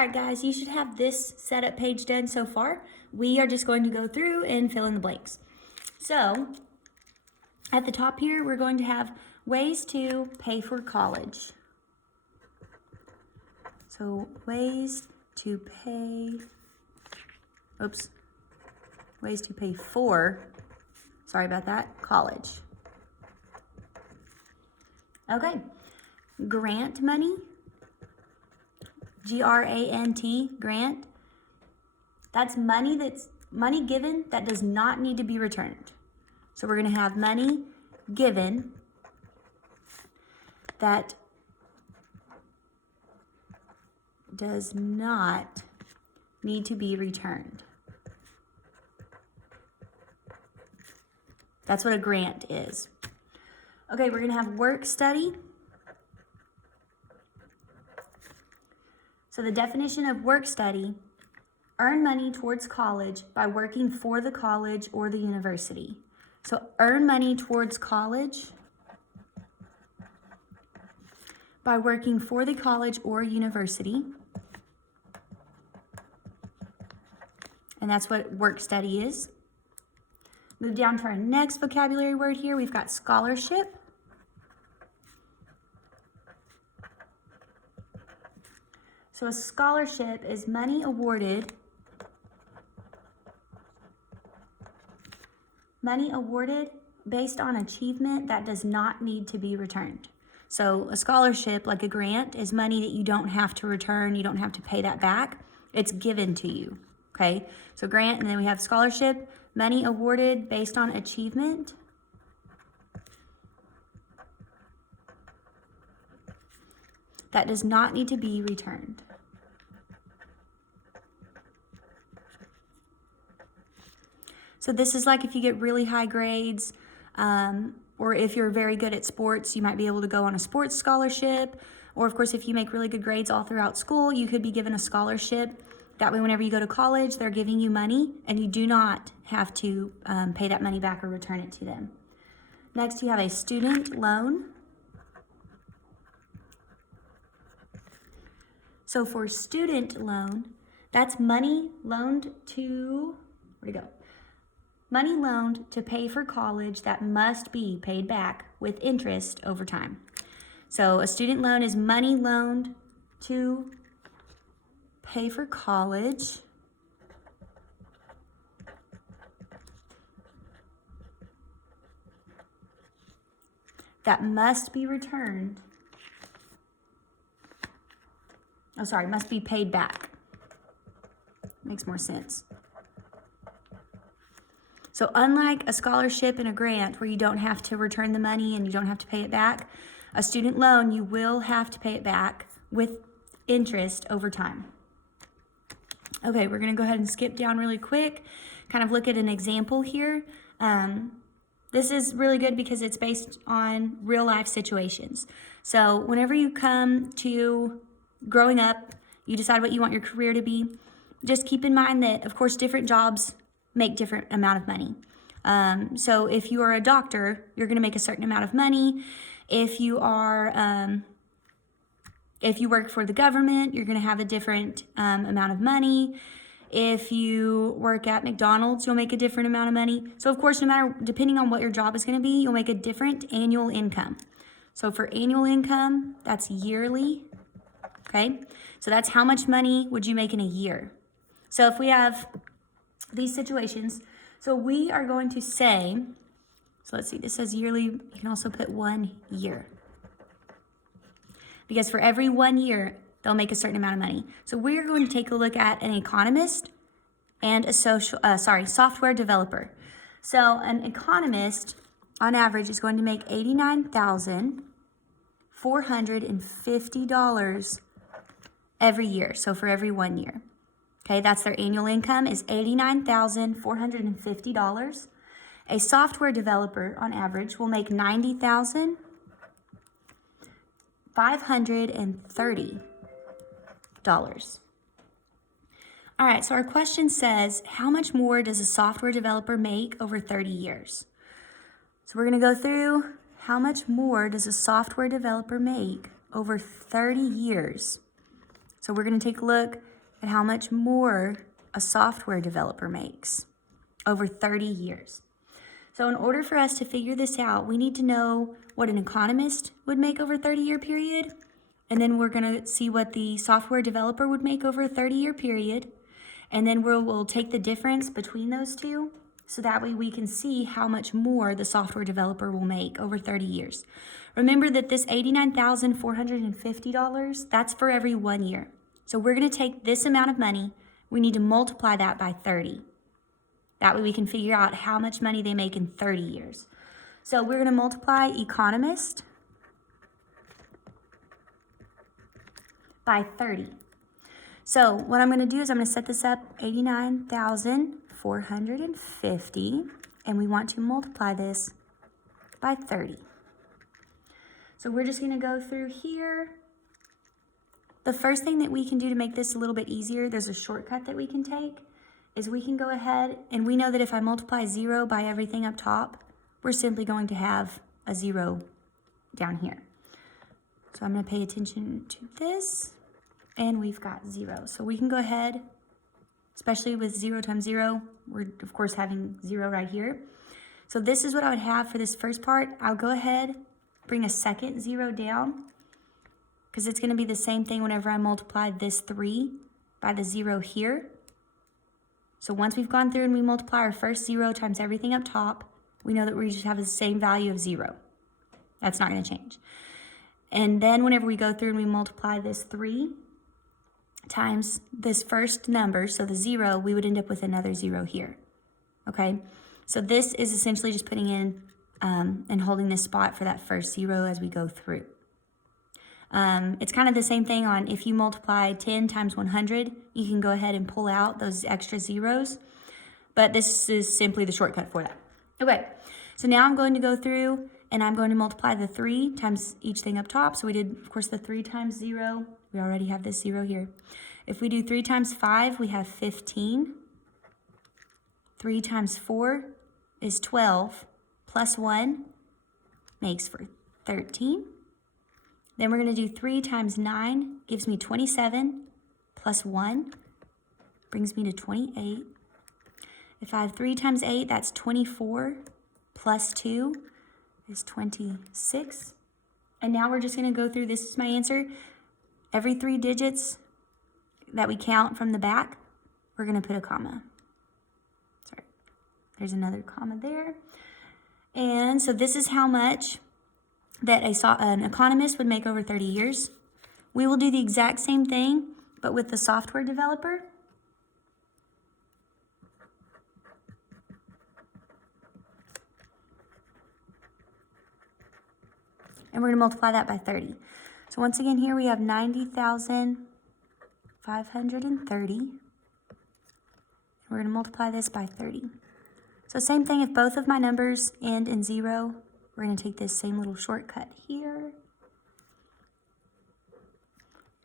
right, guys, you should have this setup page done so far. We are just going to go through and fill in the blanks. So at the top here, we're going to have ways to pay for college. So ways to pay for, sorry about that, college. Okay, grant money, G-R-A-N-T, grant. That's money given that does not need to be returned. So we're gonna have money given that does not need to be returned. That's what a grant is. Okay, we're gonna have work study. So the definition of work study, earn money towards college by working for the college or the university. So earn money towards college by working for the college or university. And that's what work study is. Move down to our next vocabulary word here. We've got scholarship. So a scholarship is money awarded based on achievement that does not need to be returned. So a scholarship, like a grant, is money that you don't have to return. You don't have to pay that back. It's given to you, okay? So grant, and then we have scholarship, money awarded based on achievement that does not need to be returned. So this is like if you get really high grades, or if you're very good at sports, you might be able to go on a sports scholarship. Or of course, if you make really good grades all throughout school, you could be given a scholarship. That way, whenever you go to college, they're giving you money and you do not have to pay that money back or return it to them. Next, you have a student loan. So for student loan, that's money loaned to, where'd it go? Money loaned to pay for college that must be paid back with interest over time. So a student loan is money loaned to pay for college that must be returned. Must be paid back. Makes more sense. So unlike a scholarship and a grant where you don't have to return the money and you don't have to pay it back, a student loan, you will have to pay it back with interest over time. Okay, we're gonna go ahead and skip down really quick, kind of look at an example here. This is really good because it's based on real life situations. So whenever you come to growing up, you decide what you want your career to be, just keep in mind that, of course, different jobs make different amount of money. So if you are a doctor, you're gonna make a certain amount of money. If you work for the government, you're gonna have a different amount of money. If you work at McDonald's, you'll make a different amount of money. So of course, depending on what your job is gonna be, you'll make a different annual income. So for annual income, that's yearly, okay? So that's how much money would you make in a year. So if we have these situations, so we are going to say, so let's see, this says yearly, you can also put 1 year. Because for every 1 year, they'll make a certain amount of money. So we're going to take a look at an economist and a software developer. So an economist, on average, is going to make $89,450 every year, so for every 1 year. Okay, that's their annual income is $89,450. A software developer, on average, will make $90,530. All right, so our question says, how much more does a software developer make over 30 years? So we're gonna go through how much more does a software developer make over 30 years. So we're gonna take a look at how much more a software developer makes over 30 years. So in order for us to figure this out, we need to know what an economist would make over a 30-year period, and then we're going to see what the software developer would make over a 30-year period, and then we'll take the difference between those two, so that way we can see how much more the software developer will make over 30 years. Remember that this $89,450, that's for every 1 year. So we're going to take this amount of money, we need to multiply that by 30. That way we can figure out how much money they make in 30 years. So we're going to multiply economist by 30. So what I'm going to do is I'm going to set this up 89,450, and we want to multiply this by 30. So we're just going to go through here. The first thing that we can do to make this a little bit easier, there's a shortcut that we can take, is we can go ahead, and we know that if I multiply 0 by everything up top, we're simply going to have a 0 down here. So I'm going to pay attention to this, and we've got 0. So we can go ahead, especially with 0 times 0, we're of course having 0 right here. So this is what I would have for this first part. I'll go ahead, bring a second 0 down, because it's going to be the same thing whenever I multiply this 3 by the 0 here. So once we've gone through and we multiply our first 0 times everything up top, we know that we just have the same value of 0. That's not going to change. And then whenever we go through and we multiply this 3 times this first number, so the 0, we would end up with another 0 here. Okay? So this is essentially just putting in and holding this spot for that first 0 as we go through. It's kind of the same thing on if you multiply 10 times 100, you can go ahead and pull out those extra zeros, but this is simply the shortcut for that. Okay, so now I'm going to go through and I'm going to multiply the 3 times each thing up top. So we did, of course, the 3 times 0. We already have this 0 here. If we do 3 times 5, we have 15. 3 times 4 is 12, plus 1 makes for 13. Then we're going to do 3 times 9, gives me 27, plus 1 brings me to 28. If I have 3 times 8, that's 24, plus 2 is 26. And now we're just going to go through, this is my answer. Every 3 digits that we count from the back, we're going to put a comma. Sorry, there's another comma there. And so this is how much that an economist would make over 30 years. We will do the exact same thing, but with the software developer. And we're going to multiply that by 30. So once again, here we have 90,530. We're going to multiply this by 30. So same thing, if both of my numbers end in 0, we're going to take this same little shortcut here.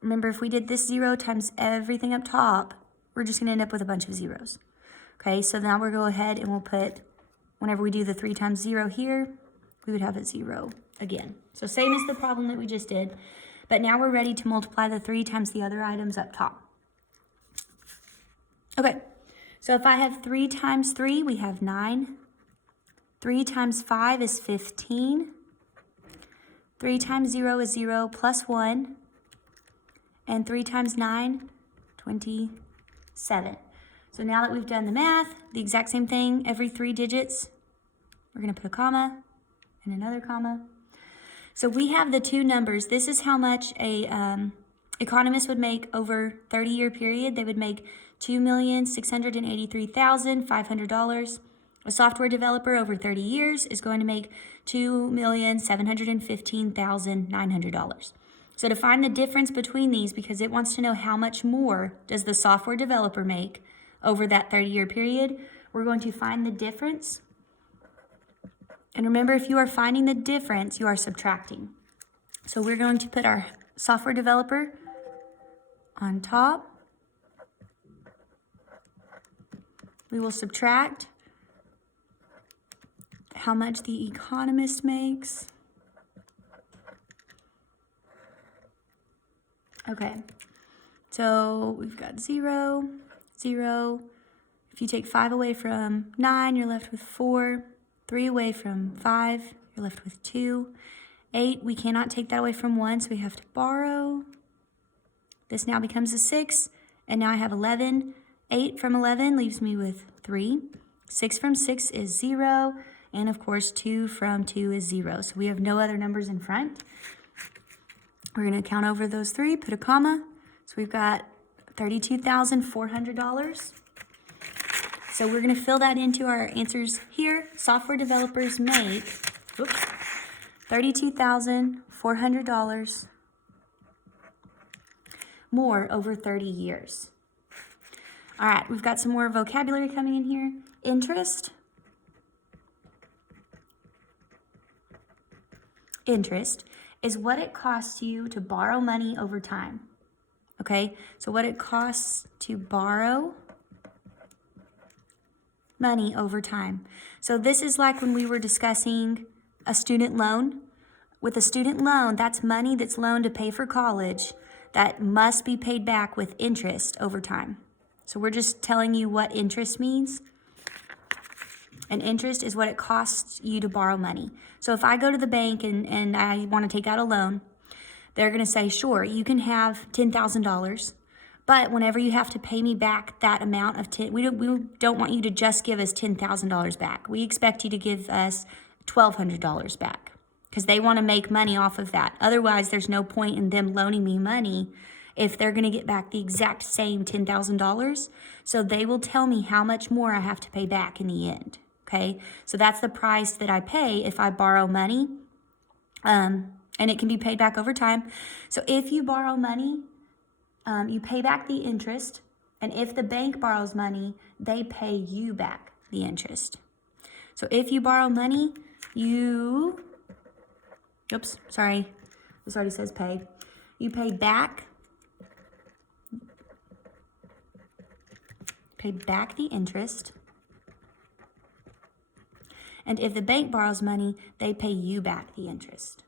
Remember, if we did this 0 times everything up top, we're just going to end up with a bunch of zeros. Okay, so now we'll go ahead and we'll put, whenever we do the 3 times 0 here, we would have a 0 again. So same as the problem that we just did, but now we're ready to multiply the 3 times the other items up top. Okay, so if I have 3 times 3, we have 9. 3 times 5 is 15. 3 times 0 is 0 plus 1. And 3 times 9, 27. So now that we've done the math, the exact same thing, every 3 digits, we're going to put a comma and another comma. So we have the two numbers. This is how much a economist would make over 30-year period. They would make $2,683,500. A software developer over 30 years is going to make $2,715,900. So to find the difference between these, because it wants to know how much more does the software developer make over that 30-year period, we're going to find the difference. And remember, if you are finding the difference, you are subtracting. So we're going to put our software developer on top. We will subtract how much the economist makes. Okay, So we've got 0, 0. If you take 5 away from 9, you're left with 4. 3 away from 5, you're left with 2. 8, we cannot take that away from 1, so we have to borrow. This now becomes a 6, and now I have 11. 8 from 11 leaves me with 3. 6 from 6 is 0, and of course 2 from 2 is 0. So we have no other numbers in front. We're going to count over those 3, put a comma. So we've got $32,400. So we're going to fill that into our answers here. Software developers make $32,400 more over 30 years. All right, we've got some more vocabulary coming in here. Interest. Interest is what it costs you to borrow money over time. Okay, so what it costs to borrow money over time. So this is like when we were discussing a student loan. With a student loan, that's money that's loaned to pay for college that must be paid back with interest over time. So we're just telling you what interest means. And interest is what it costs you to borrow money. So if I go to the bank and I want to take out a loan, they're going to say, sure, you can have $10,000. But whenever you have to pay me back that amount of we don't want you to just give us $10,000 back. We expect you to give us $1,200 back because they want to make money off of that. Otherwise, there's no point in them loaning me money if they're going to get back the exact same $10,000. So they will tell me how much more I have to pay back in the end. Okay, so that's the price that I pay if I borrow money, and it can be paid back over time. So if you borrow money, you pay back the interest, and if the bank borrows money, they pay you back the interest. So if you borrow money, this already says pay. You pay back the interest, and if the bank borrows money, they pay you back the interest.